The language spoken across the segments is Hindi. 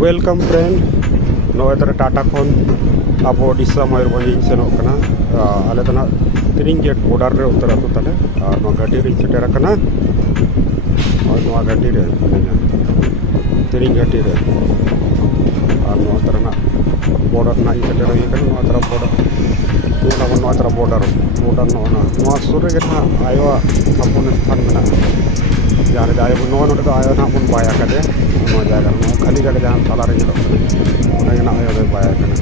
वेलकम फ्रेंड नोए तर टाटा खन अब ओडिशा मयूरभंज सेनों कना आले तो ना तीन गेट बॉर्डर रे उतर को तले गाड़ी रे सेटर कना और नोआ गाड़ी रे तीन गाड़ी रे और नोआ तर ना बॉर्डर ना सेटर हुई कना नोआ तर बॉर्डर ये ना नोआ तर बॉर्डर नोआ सुर रे ना आयो संपूर्ण स्थान में जहाँ जाए नोआ नोटे तो आयो ना अपन बाया करे नोआ जाएगा नोआ खाली जगह जहाँ ताला रे जलो ना आयो दे बाया करे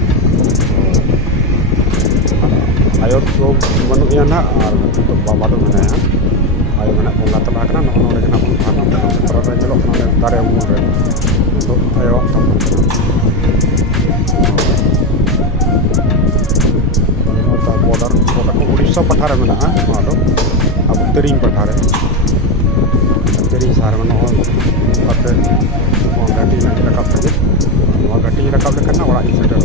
आयो तो मनु या ना बाबा तो मने आयो मने बोंगा तला कना नोआ नोटे ना अपन थाना पर रे जलो ना तारे मुर रे तो आयो तम तो बॉर्डर उड़ीसा पठार में ना नोआ तो अब तेरिंग पठार तेरी सार में गाड़ी रकाब लगे गाड़ी रकाब लेकर ओड़ा सेटर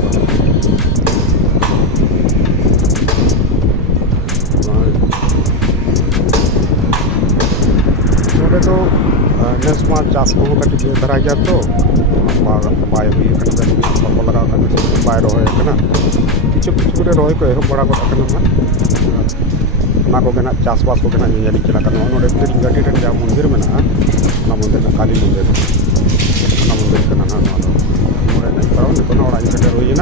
नोड़े तो नेस मा चाष को कटी धरा गया तो बाय हुई बाको लगा बाय रही किचु किचु रही को एहब बड़ा ना चाषबास को ये चला नोड़े तेरी गाड़ी जहाँ मंदिर में मंदिर काली मंदिर मंदिर नोड़े नितना ओड़ा सेटर हुई